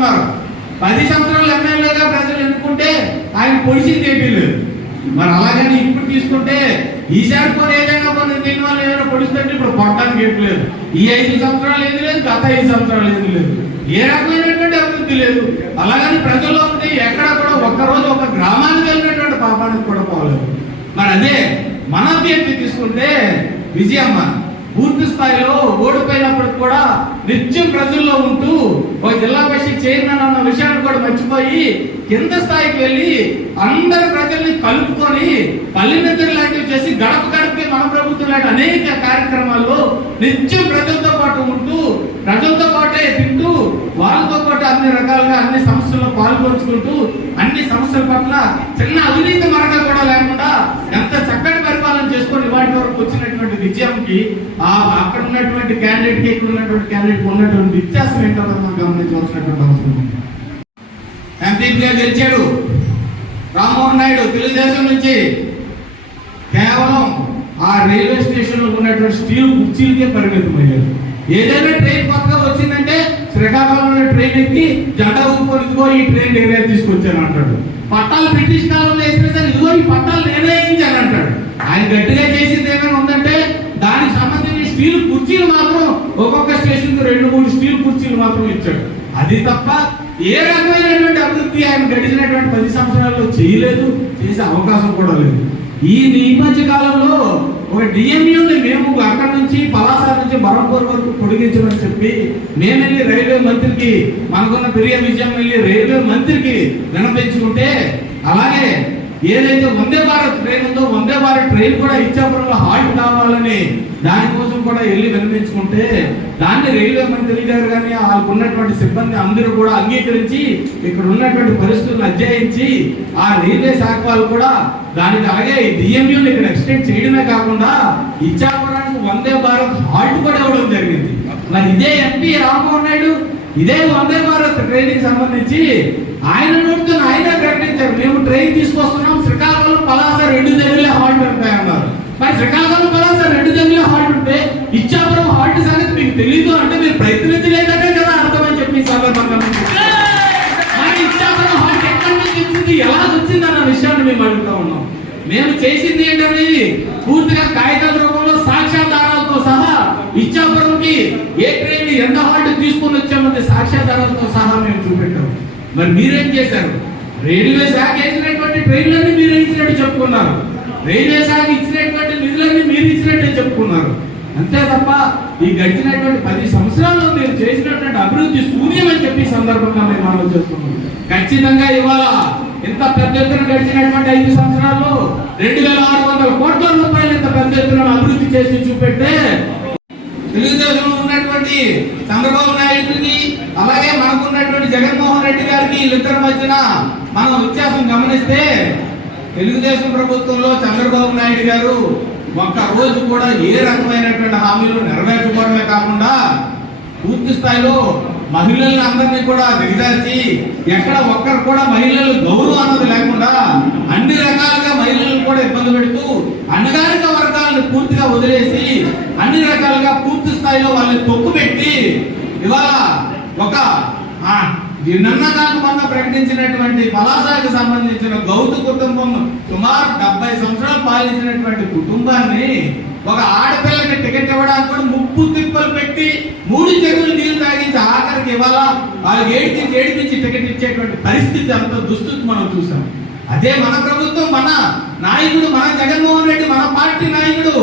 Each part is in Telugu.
ఉన్నారు. 10 సంవత్సరాలు ఎమ్మెల్యేగా ప్రజలు ఎన్నుకుంటే ఆయన పొడిచింది ఏపీ లేదు. మరి అలాగని ఇప్పుడు తీసుకుంటే ఈసారి కొన్ని ఏదైనా కొన్ని దీనివల్ల ఏదైనా పొడిస్తుంటే ఇప్పుడు పొట్టడానికి ఏం లేదు. ఈ 5 సంవత్సరాలు ఏది లేదు, గత 5 సంవత్సరాలు ఏది లేదు, ఏ రకమైనటువంటి అభివృద్ధి లేదు. అలాగని ప్రజల్లో ఉంటే ఎక్కడ కూడా ఒక్కరోజు ఒక గ్రామానికి వెళ్ళినటువంటి పాపానికి కూడా పోలేదు. మరి అదే మన అభ్యర్థి తీసుకుంటే విజయమ్మ పూర్తి స్థాయిలో ఓడిపోయినప్పటికి కూడా నిత్యం ప్రజల్లో ఉంటూ ఒక జిల్లా పరిషత్ చైర్మన్ అన్న విషయాన్ని కూడా మర్చిపోయి కింద స్థాయికి వెళ్ళి అందరు ప్రజల్ని కలుపుకొని పల్లి నిద్ర లాంటివి చేసి గడప గడపకి మన ప్రభుత్వం లాంటి అనేక కార్యక్రమాల్లో నిత్యం ప్రజలతో పాటు ఉంటూ ప్రజలతో పాటే తింటూ వాళ్ళతో పాటు అన్ని రకాలుగా అన్ని సమస్యల్లో పాల్గొంచుకుంటూ అన్ని సమస్యల పట్ల చిన్న అవినీతి మరక కూడా లేకుండా ఎంత చక్కటి పరిపాలన చేసుకొని వాటి వరకు వచ్చినటువంటి విజయంకి అక్కడ ఉన్నటువంటి క్యాండిడేట్ కి ఇక్కడ ఉన్నటువంటి క్యాండిడేట్ ఉన్నటువంటి వ్యత్యాసం ఏంటో మనం గమనించవలసినటువంటి అవసరం ఉంది. ఎంపీగా గెలిచాడు రామ్మోహన్ నాయుడు తెలుగుదేశం నుంచి. కేవలం ఆ రైల్వే స్టేషన్ లో ఉన్నటువంటి స్టీల్ కుర్చీలకే పరిమితమయ్యారు. ఏదైనా ట్రైన్ కొత్తగా వచ్చిందంటే శ్రీకాకుళంలో ట్రైన్ ఎక్కి జెండా ఊపుకొనిదిగో ఈ ట్రైన్ నేనే తీసుకొచ్చాను అంటాడు. పట్టాలు బ్రిటిష్ కాలంలో వేసిన సరే ఇదిగో ఈ పట్టాలు నేనే వేయించాను అంటాడు. ఆయన గట్టిగా చేసింది ఏమైనా ఉందంటే దానికి సంబంధించిన స్టీల్ కుర్చీలు మాత్రం ఒక్కొక్క స్టేషన్ కు 2-3 స్టీల్ కుర్చీలు మాత్రం ఇచ్చాడు. అది తప్ప ఏ రకమైనటువంటి అభివృద్ధి ఆయన గడిచినటువంటి 10 సంవత్సరాల్లో చేయలేదు, చేసే అవకాశం కూడా లేదు. ఈ మధ్య కాలంలో ఒక డిఎంయూని మేము అక్కడి నుంచి పలాస నుంచి బరంపూర్ వరకు పొడిగించమని చెప్పి మేము వెళ్ళి రైల్వే మంత్రికి మనకున్న పెరియ విజయం వెళ్ళి రైల్వే మంత్రికి వినపించుకుంటే అలాగే ఏదైతే వందే భారత్ ట్రైన్ ఉందో వందే భారత్ ట్రైన్ కూడా ఇచ్చాపురంలో హాల్ట్ కావాలని దానికోసం కూడా వెళ్ళి వినిపించుకుంటే దాన్ని రైల్వే మంత్రి గారు కానీ వాళ్ళకు ఉన్నటువంటి సిబ్బంది అందరూ కూడా అంగీకరించి ఇక్కడ ఉన్నటువంటి పరిస్థితులను అధ్యయించి ఆ రైల్వే శాఖ వాళ్ళు కూడా దానికి అలాగే డిఎంయూని ఇక్కడ ఎక్స్టెండ్ చేయడమే కాకుండా ఇచ్చాపురానికి వందే భారత్ హాల్ట్ కూడా ఇవ్వడం జరిగింది. మరి ఇదే ఎంపీ రామ్మోహన్ నాయుడు ఇదే వందే భారత్ ట్రైన్ కి సంబంధించి ఆయన నోటితో ఆయనే ప్రకటించారు, మేము ట్రైన్ తీసుకొస్తున్నాం, శ్రీకాకుళం పలాస 2 దగ్గరలే హాల్ట్ ఉంటాయన్నారు. మరి శ్రీకాకుళం పలాస 2 దగ్గరలే హాల్ట్ ఉంటే ఇచ్చాపురం హాల్ట్ సంగతి మీకు తెలీదు అంటే మీరు ప్రయత్నించలేదనే కదా అర్థమని చెప్పి సందర్భంగా మరి ఇచ్చాపురం హాల్ట్ ఎక్కడి నుంచి వచ్చింది, ఎలా వచ్చింది అన్న విషయాన్ని మేము అడుగుతా ఉన్నాం. మేము చేసింది ఏంటనేది పూర్తిగా కాగితాల రూపంలో సాక్ష్యాధారాలతో సహా ఇచ్చాపురంకి ఏ ట్రైన్ ఎంత హాల్ట్ తీసుకొని వచ్చామంటే సాక్ష్యాధారాలతో సహా మేము చూపెట్టాం. మరి మీరేం చేశారు? రైల్వే శాఖ ఇచ్చినటువంటి ట్రైన్లన్నీ మీరు ఇచ్చినట్టు చెప్పుకున్నారు, రైల్వే శాఖ ఇచ్చినటువంటి నిధులన్నీ మీరు ఇచ్చినట్టే చెప్పుకున్నారు. అంతే తప్ప ఈ గడిచినటువంటి 10 సంవత్సరాల్లో మీరు చేసినటువంటి అభివృద్ధి శూన్యం అని చెప్పి సందర్భంగా మేము ఆలోచిస్తున్నాం. ఖచ్చితంగా ఇవాళ ఇంత పెద్ద ఎత్తున గడిచినటువంటి 5 సంవత్సరాల్లో 2600 కోట్ల రూపాయలు ఇంత పెద్ద ఎత్తున అభివృద్ధి చేసి చూపెట్టే తెలుగుదేశంలో ఉన్నటువంటి చంద్రబాబు నాయుడికి అలాగే మనకున్నటువంటి జగన్మోహన్ రెడ్డి గారికి వీళ్ళిద్దరి మధ్యన మనం వ్యత్యాసం గమనిస్తే తెలుగుదేశం ప్రభుత్వంలో చంద్రబాబు నాయుడు గారు ఒక్క రోజు కూడా ఏ రకమైనటువంటి హామీలు నెరవేర్చుకోవడమే కాకుండా పూర్తి స్థాయిలో మహిళలను అందరినీ కూడా దిగజార్చి ఎక్కడ ఒక్కరు కూడా మహిళలు గౌరవం అన్నది లేకుండా అన్ని రకాలుగా మహిళలను కూడా ఇబ్బంది పెడుతూ అణగారిన వర్గాలను పూర్తిగా వదిలేసి అన్ని రకాలుగా పూర్తి స్థాయిలో వాళ్ళని తొక్కు పెట్టి ఇవాళ ఒక నిన్న కాక మొన్న ప్రకటించినటువంటి పలాసాకు సంబంధించిన గౌతు కుటుంబం సుమారు 70 సంవత్సరాలు పాలించినటువంటి కుటుంబాన్ని ఒక ఆడపిల్లకి టికెట్ ఇవ్వడానికి కూడా ముప్పు తిప్పలు పెట్టి 3 చెరువులు నీళ్లు తాగించి ఆఖరికి ఇవాళ వాళ్ళకి ఏడిపించి టికెట్ ఇచ్చేటువంటి పరిస్థితి అంత దుస్థితి మనం చూసాం. అదే మన ప్రభుత్వం, మన నాయకుడు, మన జగన్మోహన్ రెడ్డి, మన పార్టీ నాయకుడు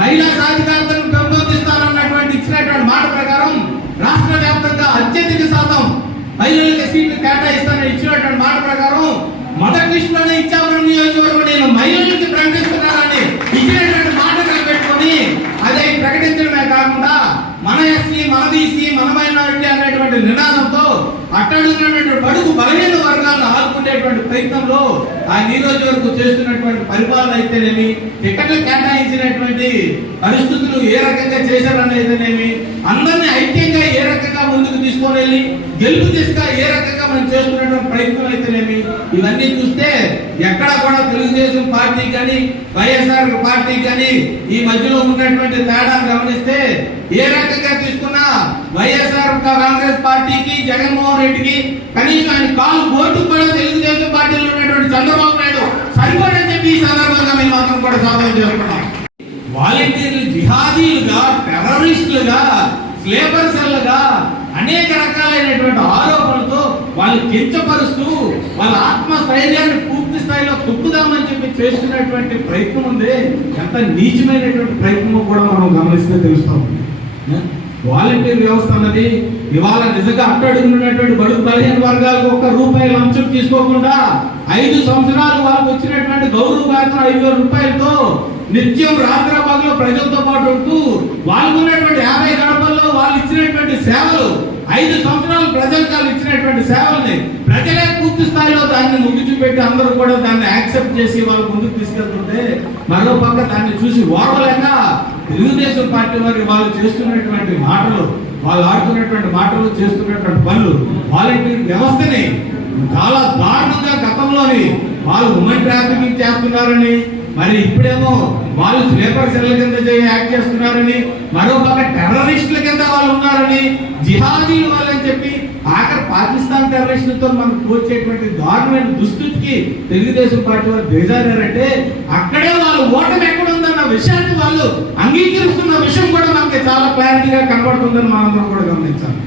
మహిళా సాధికారతను పెంపొందిస్తారన్నటువంటి ఇచ్చినటువంటి మాట ప్రకారం రాష్ట్ర వ్యాప్తంగా అత్యధిక శాతం మహిళలకు సీట్లు కేటాయిస్తానని ఇచ్చినటువంటి మాట ప్రకారం మొదటి లిస్టులోనే ఇచ్చాపురం నియోజకవర్గం నేను మహిళలకి ప్రకటిస్తున్నానని ఇచ్చినటువంటి మాట నిలబెట్టుకొని అదే ప్రకటించడమే కాకుండా మన ఎస్సీ, మన బీసీ, మన మైనారిటీ అనేటువంటి నినాదంతో అట్టడుగున్నటువంటి బడుగు బలహీన వర్గాలను ఆదుకునేటువంటి ప్రయత్నంలో ఆ నియోజకవర్గం చేస్తున్నటువంటి పరిపాలన అయితేనేమి, టికెట్లు కేటాయించినటువంటి పరిస్థితులు ఏ రకంగా చేశారనేదినేమి, అందరినీ ఐక్యంగా ఏ రకంగా ముందుకు తీసుకొని వెళ్ళి గెలుపు దిశగా ఏ రకంగా మనం చేస్తున్నటువంటి ప్రయత్నం అయితేనేమి, ఇవన్నీ చూస్తే ఎక్కడ కూడా తెలుగుదేశం పార్టీ కానీ వైఎస్ఆర్ పార్టీ కానీ ఈ మధ్యలో ఉన్నటువంటి తేడా గమనిస్తే ఏ రకంగా తీసుకున్నా వైఎస్ఆర్ కాంగ్రెస్ పార్టీకి, జగన్మోహన్ రెడ్డికి, కనీసం ఆయన కాలు ఓటు కూడా తెలుగుదేశం పార్టీలో ఉన్నటువంటి చంద్రబాబు నాయుడు సరిపోడని చెప్పి ఈ సందర్భంగా మేము మాత్రం కూడా సాధన చేస్తున్నాం. వాలంటీర్లు జిహాదీలుగా, టెర్రరిస్టులుగా, స్లేబర్ సెల్లుగా అనేక రకాలైనటువంటి ఆరోపణలతో వాళ్ళు కించపరుస్తూ వాళ్ళ ఆత్మస్థైర్యాన్ని పూర్తి స్థాయిలో తొక్కుదామని చెప్పి చేస్తున్నటువంటి ప్రయత్నం ఉంది. ఎంత నీచమైనటువంటి ప్రయత్నమో కూడా మనం గమనిస్తే తెలుస్తాం. వాలంటీర్ వ్యవస్థ అన్నది ఇవాళ నిజంగా అట్టడుగున్నటువంటి బడుగు బలహీన వర్గాలకు ₹1 లంచం తీసుకోకుండా 5 సంవత్సరాలు వాళ్ళకు వచ్చినటువంటి గౌరవవేతనం 5,000 రూపాయలతో నిత్యం రాత్రపగలు ప్రజలతో పాటు ఉంటూ వాళ్ళకు ఉన్నటువంటి 50 గడపల్లో వాళ్ళు ఇచ్చినటువంటి సేవలు, 5 సంవత్సరాలు ప్రజలకు వాళ్ళు ఇచ్చినటువంటి సేవల్ని ప్రజలే పూర్తి స్థాయిలో దాన్ని ముందు చూపెట్టి అందరూ కూడా దాన్ని యాక్సెప్ట్ చేసి వాళ్ళు ముందుకు తీసుకెళ్తుంటే, మరో పక్క దాన్ని చూసి ఓర్వలేక తెలుగుదేశం పార్టీ వారి వాళ్ళు చేస్తున్నటువంటి మాటలు, వాళ్ళు ఆడుతున్నటువంటి మాటలు, చేస్తున్నటువంటి పనులు, వాలంటీర్ వ్యవస్థని చాలా దారుణంగా గతంలోని వాళ్ళు ఉమెన్ ట్రాఫికింగ్ చేస్తున్నారని, మరి ఇప్పుడేమో వాళ్ళు స్లీపర్ సెల్ కింద యాక్ట్ చేస్తున్నారని, మరో పక్క టెర్రరిస్టుల కింద వాళ్ళు ఉన్నారని, జిహాదీలు వాళ్ళని చెప్పి ఆఖరి పాకిస్తాన్ టెర్రరిస్టులతో మనం పోల్చేటువంటి దారుణమైన దుస్థితికి తెలుగుదేశం పార్టీ వారు దిగజారంటే అక్కడే వాళ్ళు ఓటమి ఎక్కడ ఉందన్న విషయాన్ని వాళ్ళు అంగీకరిస్తున్న విషయం కూడా మనకి చాలా క్లారిటీగా కనబడుతుందని మనందరం కూడా గమనించాలి.